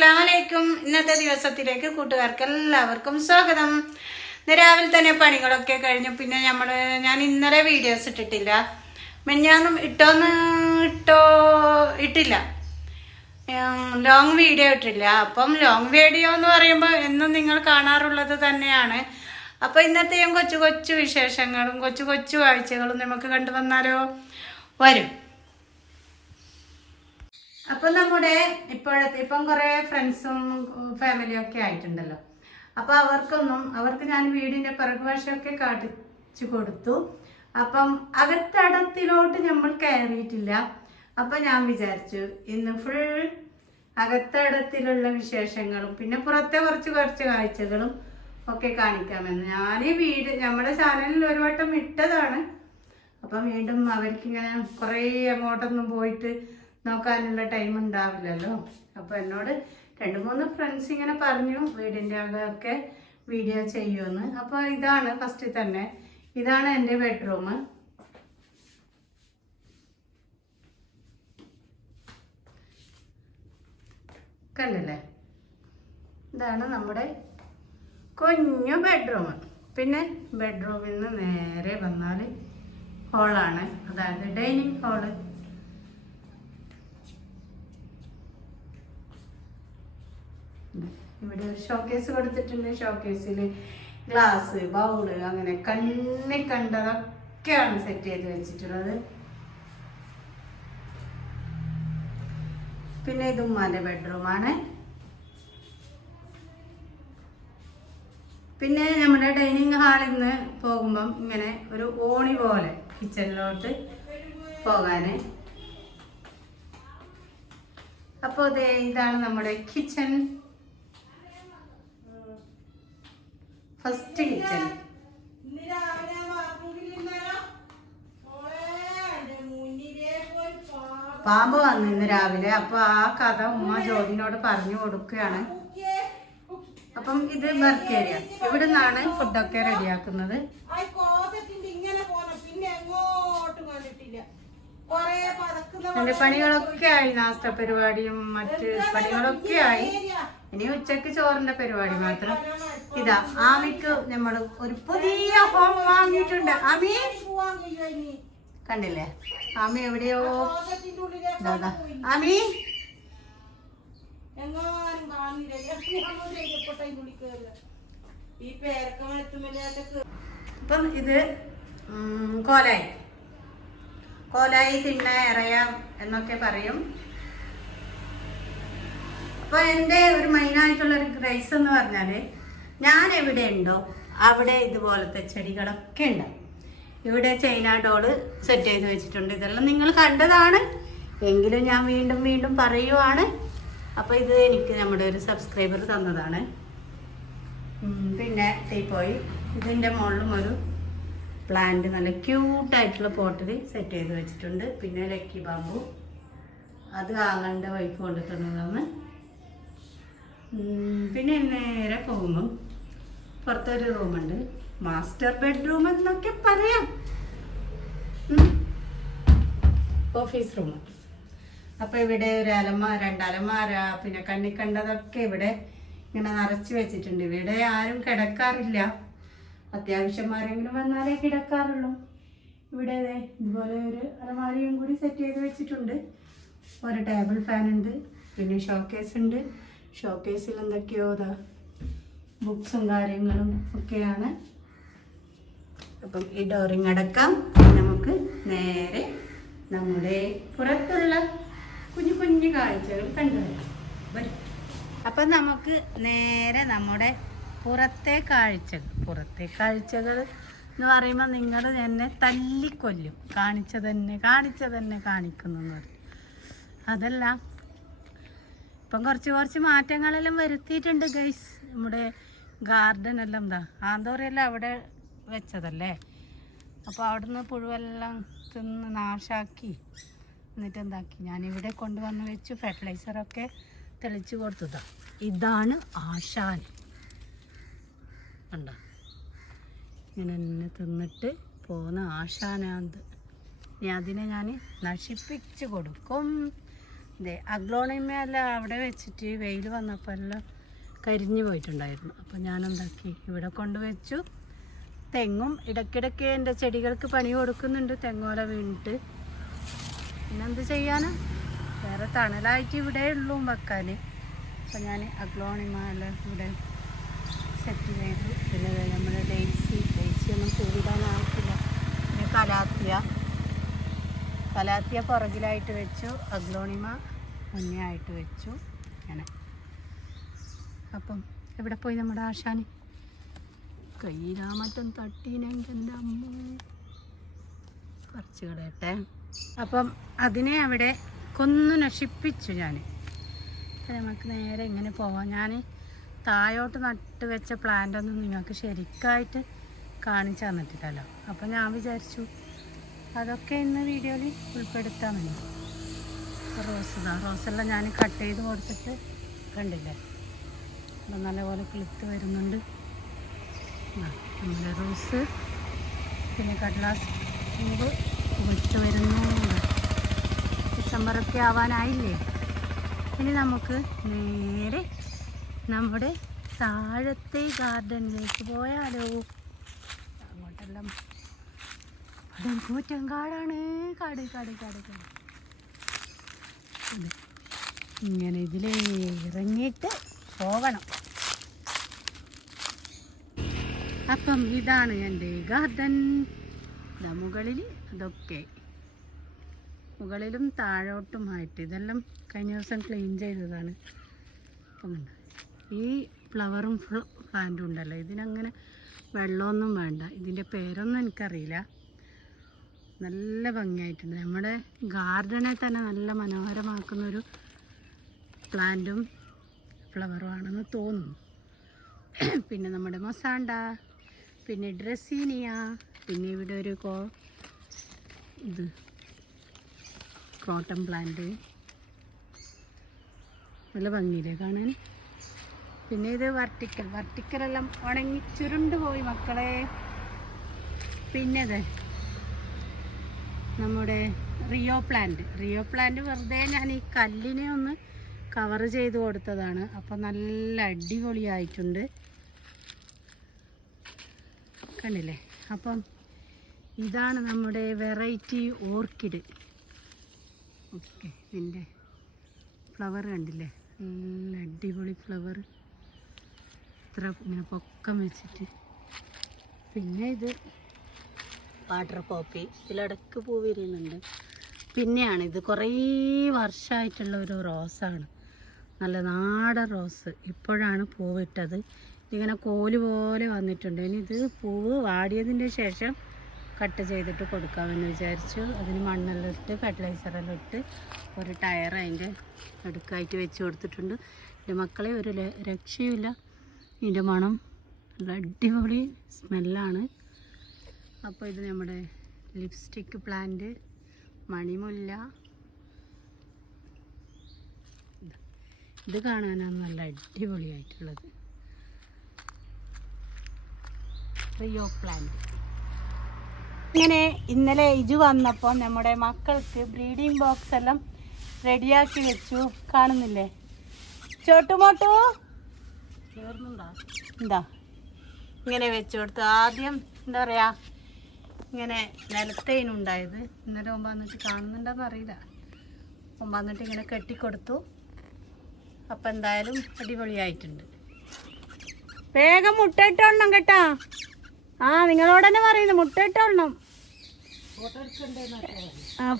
അസ്സലാമലൈക്കും. ഇന്നത്തെ ദിവസത്തിലേക്ക് കൂട്ടുകാർക്ക് എല്ലാവർക്കും സ്വാഗതം. രാവിലെ തന്നെ പണികളൊക്കെ കഴിഞ്ഞു. പിന്നെ ഞാൻ ഇന്നലെ വീഡിയോസ് ഇട്ടിട്ടില്ല. മെഞ്ഞാന്നും ഇട്ടില്ല, ലോങ് വീഡിയോ ഇട്ടില്ല. അപ്പം ലോങ് വീഡിയോ എന്ന് പറയുമ്പോൾ എന്നും നിങ്ങൾ കാണാറുള്ളത് തന്നെയാണ്. അപ്പോൾ ഇന്നത്തെ ഞാൻ കൊച്ചു കൊച്ചു വിശേഷങ്ങളും കൊച്ചു കൊച്ചു കാഴ്ചകളും നമുക്ക് കണ്ടുവന്നാലോ? വരും. അപ്പം നമ്മുടെ ഇപ്പം കുറേ ഫ്രണ്ട്സും ഫാമിലിയും ഒക്കെ ആയിട്ടുണ്ടല്ലോ. അപ്പോൾ അവർക്ക് ഞാൻ വീടിൻ്റെ പിറകുവശമൊക്കെ കാട്ടിച്ചു കൊടുത്തു. അപ്പം അകത്തടത്തിലോട്ട് നമ്മൾ കയറിയിട്ടില്ല. അപ്പം ഞാൻ വിചാരിച്ചു ഇന്ന് ഫുൾ അകത്തടത്തിലുള്ള വിശേഷങ്ങളും പിന്നെ പുറത്തെ കുറച്ച് കാഴ്ചകളും ഒക്കെ കാണിക്കാമെന്ന്. ഞാൻ ഈ നമ്മുടെ ചാനലിൽ ഒരു വട്ടം ഇട്ടതാണ്. അപ്പം വീണ്ടും അവർക്കിങ്ങനെ കുറേ അങ്ങോട്ടൊന്നും പോയിട്ട് നോക്കാനുള്ള ടൈം ഉണ്ടാവില്ലല്ലോ. അപ്പോൾ എന്നോട് 2-3 ഫ്രണ്ട്സ് ഇങ്ങനെ പറഞ്ഞു വീടിൻ്റെ അകമൊക്കെ വീഡിയോ ചെയ്യുമെന്ന്. അപ്പോൾ ഇതാണ് ഫസ്റ്റ് തന്നെ, ഇതാണ് എൻ്റെ ബെഡ്റൂം. കണ്ടല്ലേ, ഇതാണ് നമ്മുടെ കുഞ്ഞു ബെഡ്റൂം. പിന്നെ ബെഡ്റൂമിൽ നിന്ന് നേരെ വന്നാൽ ഹോളാണ്, അതായത് ഡൈനിങ് ഹാള്. ഇവിടെ ഒരു ഷോക്കേസ് കൊടുത്തിട്ടുണ്ട്. ഷോക്കേസിൽ ഗ്ലാസ്, ബൗള്, അങ്ങനെ കണ്ണിൽ കണ്ടതൊക്കെയാണ് സെറ്റ് ചെയ്ത് വെച്ചിട്ടുള്ളത്. പിന്നെ ഇത് ഉമ്മാൻ്റെ ബെഡ്റൂമാണ്. പിന്നെ നമ്മുടെ ഡൈനിങ് ഹാളിൽ നിന്ന് പോകുമ്പം ഇങ്ങനെ ഒരു ഓണി പോലെ കിച്ചണിലോട്ട് പോകാന്. അപ്പോൾ ഇതാണ് നമ്മുടെ കിച്ചൺ, ഫസ്റ്റ് കിച്ചൺ. പാമ്പ് വന്നു ഇന്ന് രാവിലെ. അപ്പൊ ആ കഥ ഉമ്മ ജോലിനോട് പറഞ്ഞു കൊടുക്കുകയാണ്. അപ്പം ഇത് വർക്ക് ഏരിയ, ഇവിടെ നിന്നാണ് ഫുഡൊക്കെ റെഡിയാക്കുന്നത്. എന്റെ പണികളൊക്കെ ആയി, നാസ്ത പരിപാടിയും മറ്റ് പണികളൊക്കെ ആയി. ഇനി ഉച്ചക്ക് ചോറിന്റെ പരിപാടി മാത്രം. ഇതാ ആമിക്ക് നമ്മൾ ഒരു പുതിയ ഫോം വാങ്ങിയിട്ടുണ്ട്. ആമി കണ്ടില്ലേ, ആമി എവിടെയോ. ആമി ഇപ്പം ഇത് കോലായി തിണ്ണ ഇറയാം എന്നൊക്കെ പറയും. അപ്പൊ എൻ്റെ ഒരു മെയിനായിട്ടുള്ളൊരു ഗ്രേസ് എന്ന് പറഞ്ഞാൽ ഞാൻ എവിടെ ഉണ്ടോ അവിടെ ഇതുപോലത്തെ ചെടികളൊക്കെ ഉണ്ടാവും. ഇവിടെ ചൈന ഡോള് സെറ്റ് ചെയ്ത് വെച്ചിട്ടുണ്ട്. ഇതെല്ലാം നിങ്ങൾ കണ്ടതാണ്, എങ്കിലും ഞാൻ വീണ്ടും പറയുവാണ്. അപ്പോൾ ഇത് എനിക്ക് നമ്മുടെ ഒരു സബ്സ്ക്രൈബർ തന്നതാണ്. പിന്നെ ടീപ്പോയി, ഇതിൻ്റെ മുകളിലും ഒരു പ്ലാന്റ് നല്ല ക്യൂട്ടായിട്ടുള്ള പോട്ടിൽ സെറ്റ് ചെയ്ത് വെച്ചിട്ടുണ്ട്. പിന്നെ ലക്കി ബാമ്പു, അത് ആങ്ങളുടെ വൈഫ് കൊണ്ട് തന്നതാണ്. പിന്നെ നേരെ പോകുമ്പം പുറത്തൊരു റൂമുണ്ട്, മാസ്റ്റർ ബെഡ്റൂം എന്നൊക്കെ പറയാം, ഓഫീസ് റൂം. അപ്പോൾ ഇവിടെ ഒരു രണ്ട് അലമാര, പിന്നെ കണ്ണി കണ്ടതൊക്കെ ഇവിടെ ഇങ്ങനെ നിറച്ച് വെച്ചിട്ടുണ്ട്. ഇവിടെ ആരും കിടക്കാറില്ല, അത്യാവശ്യം ആരെങ്കിലും വന്നാലേ കിടക്കാറുള്ളൂ. ഇവിടെ ഇതുപോലെ ഒരു അലമാരയും കൂടി സെറ്റ് ചെയ്ത് വെച്ചിട്ടുണ്ട്. ഒരു ടേബിൾ ഫാൻ ഉണ്ട്, പിന്നെ ഷോക്കേസ് ഉണ്ട്. ഷോക്കേസിൽ എന്തൊക്കെയോ ബുക്സും കാര്യങ്ങളും ഒക്കെയാണ്. അപ്പം ഈ ഡോറിങ് അടക്കാം. നമുക്ക് നേരെ നമ്മുടെ പുറത്തുള്ള കുഞ്ഞു കുഞ്ഞു കാഴ്ചകൾ കണ്ടുവരാം. വരും. അപ്പം നമുക്ക് നേരെ നമ്മുടെ പുറത്തെ കാഴ്ചകൾ എന്ന് പറയുമ്പോൾ നിങ്ങൾ എന്നെ തല്ലിക്കൊല്ലും. കാണിച്ച തന്നെ കാണിക്കുന്നു എന്ന് പറയും. അതല്ല, ഇപ്പം കുറച്ച് മാറ്റങ്ങളെല്ലാം വരുത്തിയിട്ടുണ്ട് ഗൈസ്. നമ്മുടെ ഗാർഡൻ എല്ലാം ആന്തോറിയെല്ലാം അവിടെ വെച്ചതല്ലേ. അപ്പോൾ അവിടുന്ന് പുഴുവെല്ലാം തിന്ന് നാശാക്കി എന്നിട്ട് എന്താക്കി ഞാനിവിടെ കൊണ്ടുവന്ന് വെച്ചു. ഫെർട്ടിലൈസറൊക്കെ തെളിച്ച് കൊടുത്തതാണ്. ഇതാണ് ആശാൻ, കണ്ടോ, ഇങ്ങനെ തന്നെ തിന്നിട്ട് പോകുന്ന ആശാനാന്ത്. ഇനി അതിനെ ഞാൻ നശിപ്പിച്ച് കൊടുക്കും. ഇതേ അഗ്ലോണിമയെല്ലാം അവിടെ വെച്ചിട്ട് വെയിൽ വന്നപ്പോൾ എല്ലാം കരിഞ്ഞു പോയിട്ടുണ്ടായിരുന്നു. അപ്പോൾ ഞാനെന്താക്കി ഇവിടെ കൊണ്ടുവച്ചു. തെങ്ങും ഇടയ്ക്കിടയ്ക്ക് എൻ്റെ ചെടികൾക്ക് പണി കൊടുക്കുന്നുണ്ട്, തെങ്ങോല വീണിട്ട്. പിന്നെന്ത് ചെയ്യാനാ, വേറെ തണലായിട്ട് ഇവിടെ ഉള്ളൂ വെക്കാൻ. അപ്പോൾ ഞാൻ അഗ്ലോണിമയെല്ലാം ഇവിടെ സെറ്റ് ചെയ്തു. പിന്നെ നമ്മുടെ ഡെയ്സി ഒന്നും പൂവിടാനായിട്ടില്ല. പിന്നെ കലാത്തിയ പുറകിലായിട്ട് വെച്ചു, അഗ്ലോണിമ മുന്നേ ആയിട്ട് വെച്ചു. അങ്ങനെ അപ്പം എവിടെ പോയി നമ്മുടെ ആശാന്? കയ്യിലാമറ്റം തട്ടീനെങ്കിൽ എൻ്റെ അമ്മ പറിച്ച് കളയട്ടെ. അപ്പം അതിനെ അവിടെ കൊന്നു നശിപ്പിച്ചു ഞാൻ. നമുക്ക് നേരെ ഇങ്ങനെ പോവാം. ഞാൻ താഴോട്ട് നട്ട് വെച്ച പ്ലാന്റൊന്നും നിങ്ങൾക്ക് ശരിക്കായിട്ട് കാണിച്ചു തന്നിട്ടില്ലല്ലോ. അപ്പം ഞാൻ വിചാരിച്ചു അതൊക്കെ ഇന്ന് വീഡിയോയിൽ ഉൾപ്പെടുത്താൻ വേണ്ടി. റോസെല്ലാം ഞാൻ കട്ട് ചെയ്ത് കൊടുത്തിട്ട് കണ്ടില്ലേ, അപ്പം നല്ലപോലെ കിളുത്ത് വരുന്നുണ്ട്. നമ്മുടെ റോസ്, പിന്നെ കടലാസ് പൂവ് വിട്ട് വരുന്നു. ഡിസംബറൊക്കെ ആവാനായില്ലേ. ഇനി നമുക്ക് നേരെ നമ്മുടെ താഴത്തെ ഗാർഡനിലേക്ക് പോയാലോ. അങ്ങോട്ടെല്ലാം അവിടെ കൂറ്റങ്കാടാണ്. കാട് കാട് കാട് കാട്. ഇങ്ങനെ ഇതിലേ ഇറങ്ങിയിട്ട് പോകണം. അപ്പം ഇതാണ് എൻ്റെ ഗാർഡൻ. ഇതാ മുകളിൽ അതൊക്കെ മുകളിലും താഴോട്ടുമായിട്ട് ഇതെല്ലാം കഴിഞ്ഞ ദിവസം ക്ലീൻ ചെയ്തതാണ്. അപ്പം ഈ ഫ്ലവറും പ്ലാന്റും ഉണ്ടല്ലോ, ഇതിനങ്ങനെ വെള്ളമൊന്നും വേണ്ട. ഇതിൻ്റെ പേരൊന്നും എനിക്കറിയില്ല. നല്ല ഭംഗിയായിട്ടുണ്ട്. നമ്മുടെ ഗാർഡനെ തന്നെ നല്ല മനോഹരമാക്കുന്നൊരു പ്ലാന്റും ഫ്ലവറും ആണെന്ന് തോന്നുന്നു. പിന്നെ നമ്മുടെ മൊസാണ്ട, പിന്നെ ഡ്രസീനിയ, പിന്നെ ഇവിടെ ഒരു ഇത് ക്രോട്ടൺ പ്ലാന്റ്, നല്ല ഭംഗിയില്ലേ കാണാൻ. പിന്നെ ഇത് വർട്ടിക്കലെല്ലാം ഉണങ്ങി ചുരുണ്ട് പോയി മക്കളെ. പിന്നെ ഇത് നമ്മുടെ റിയോ പ്ലാന്റ് വെറുതെ ഞാൻ ഈ കല്ലിനെ ഒന്ന് കവർ ചെയ്ത് കൊടുത്തതാണ്. അപ്പോൾ നല്ല അടിപൊളിയായിട്ടുണ്ട്, കണ്ടില്ലേ. അപ്പം ഇതാണ് നമ്മുടെ വെറൈറ്റി ഓർക്കിഡ്. ഓക്കെ, ഇതിൻ്റെ ഫ്ലവർ കണ്ടില്ലേ, നല്ല അടിപൊളി ഫ്ലവർ, ഇത്ര ഇങ്ങനെ പൊക്കം വെച്ചിട്ട്. പിന്നെ ഇത് വാട്ടർ പോപ്പി, ഇതിലിടക്ക് പൂ വിരിയുന്നുണ്ട്. പിന്നെയാണ് ഇത് കുറേ വർഷമായിട്ടുള്ള ഒരു റോസാണ്, നല്ല നാടൻ റോസ്. ഇപ്പോഴാണ് പൂവിട്ടത്, ഇങ്ങനെ കോല് പോലെ വന്നിട്ടുണ്ട്. ഇനി ഇത് പൂവ് വാടിയതിൻ്റെ ശേഷം കട്ട് ചെയ്തിട്ട് കൊടുക്കാമെന്ന് വിചാരിച്ചു. അതിന് മണ്ണെല്ലാം ഇട്ട് ഫെർട്ടിലൈസറെല്ലാം ഇട്ട് ഒരു ടയർ അതിൻ്റെ അടുക്കായിട്ട് വെച്ച് കൊടുത്തിട്ടുണ്ട്. എൻ്റെ മക്കളെ ഒരു രക്ഷയുമില്ല, ഇതിൻ്റെ മണം നല്ല അടിപൊളി സ്മെല്ലാണ്. അപ്പോൾ ഇത് നമ്മുടെ ലിപ്സ്റ്റിക് പ്ലാന്റ്, മണിമുല്ല, ഇത് കാണാനാണ് നല്ല അടിപൊളിയായിട്ടുള്ളത്. Rio plant. ഇങ്ങനെ ഇന്നലെ ഇജു വന്നപ്പോൾ നമ്മുടെ മക്കൾക്ക് ബ്രീഡിംഗ് ബോക്സ് എല്ലാം റെഡിയാക്കി വെച്ചു. കാണുന്നില്ലേ ചോട്ടുമോട്ടു? എന്താ ഇങ്ങനെ വെച്ചു കൊടുത്തു. ആദ്യം എന്താ പറയുക, ഇങ്ങനെ നിലത്തേനുണ്ടായത്. ഇന്നലെ മുമ്പ് വന്നിട്ട് കാണുന്നുണ്ടെന്ന് അറിയില്ല. മുമ്പ് വന്നിട്ട് ഇങ്ങനെ കെട്ടിക്കൊടുത്തു. അപ്പം എന്തായാലും അടിപൊളിയായിട്ടുണ്ട്. വേഗം മുട്ടയിട്ടോളണം കേട്ടാ. നിങ്ങളോട് തന്നെ പറയുന്നു, മുട്ടയിട്ടോളണം.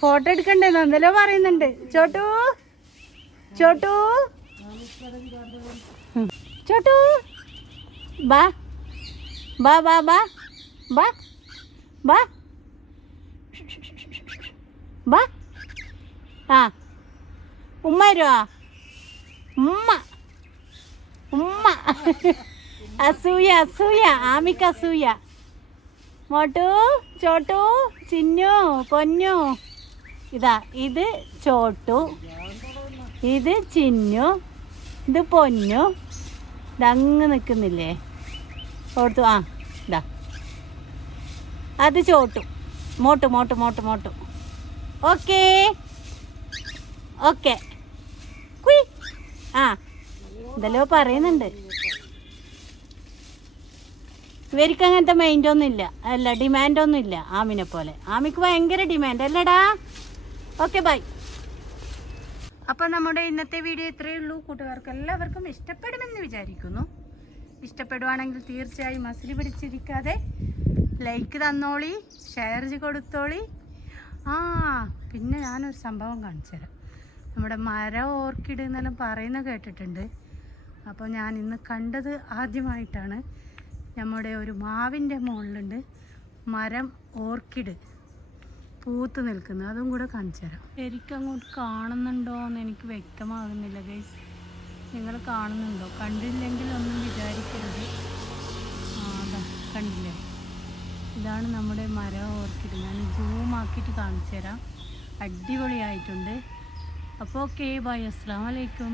ഫോട്ടോ എടുക്കണ്ടേന്ന് എന്തെല്ലോ പറയുന്നുണ്ട്. ചോട്ടു ബാ ബാ ബാ ബാ ബാ ബാ ബാ. ഉമ്മ വരുവാ? ഉമ്മ അസൂയ ആമിക്ക് അസൂയ. മോട്ടു, ചോട്ടു, ചിന്നു, പൊന്നു. ഇതാ ഇത് ചോട്ടു, ഇത് ചിന്നു, ഇത് പൊന്നു. ഇതങ്ങ് നിൽക്കുന്നില്ലേ ഓർത്തു. ഇതാ അത് ചോട്ടു. മോട്ടു. ഓക്കേ ആ എന്തെല്ലോ പറയുന്നുണ്ട്. ഇവർക്ക് അങ്ങനത്തെ മൈൻഡൊന്നും ഇല്ല, അല്ല ഡിമാൻഡൊന്നും ഇല്ല ആമിനെ പോലെ. ആമിക്ക് ഭയങ്കര ഡിമാൻഡ് അല്ലടാ. Okay bye. അപ്പം നമ്മുടെ ഇന്നത്തെ വീഡിയോ ഇത്രയേ ഉള്ളൂ. കൂട്ടുകാർക്ക് എല്ലാവർക്കും ഇഷ്ടപ്പെടുമെന്ന് വിചാരിക്കുന്നു. ഇഷ്ടപ്പെടുവാണെങ്കിൽ തീർച്ചയായും മസിൽ പിടിച്ചിരിക്കാതെ ലൈക്ക് തന്നോളി, ഷെയർ കൊടുത്തോളി. പിന്നെ ഞാനൊരു സംഭവം കാണിച്ചു തരാം. നമ്മുടെ മരം ഓർക്കിഡ് എന്നെല്ലാം പറയുന്നത് കേട്ടിട്ടുണ്ട്. അപ്പോൾ ഞാൻ ഇന്ന് കണ്ടത് ആദ്യമായിട്ടാണ്. നമ്മുടെ ഒരു മാവിൻ്റെ മുകളിലുണ്ട് മരം ഓർക്കിഡ് പൂത്ത് നിൽക്കുന്നത്. അതും കൂടെ കാണിച്ചു തരാം. ശരിക്കും അങ്ങോട്ട് കാണുന്നുണ്ടോ എന്ന് എനിക്ക് വ്യക്തമാകുന്നില്ല ഗൈസ്. നിങ്ങൾ കാണുന്നുണ്ടോ? കണ്ടില്ലെങ്കിൽ ഒന്നും വിചാരിക്കരുത്. അതാ കണ്ടില്ലേ, ഇതാണ് നമ്മുടെ മരം ഓർക്കിഡ്. ഞാൻ സൂം ആക്കിയിട്ട് കാണിച്ചു തരാം. അടിപൊളിയായിട്ടുണ്ട്. അപ്പോൾ ഓക്കെ ബൈ, അസ്സലാമു അലൈക്കും.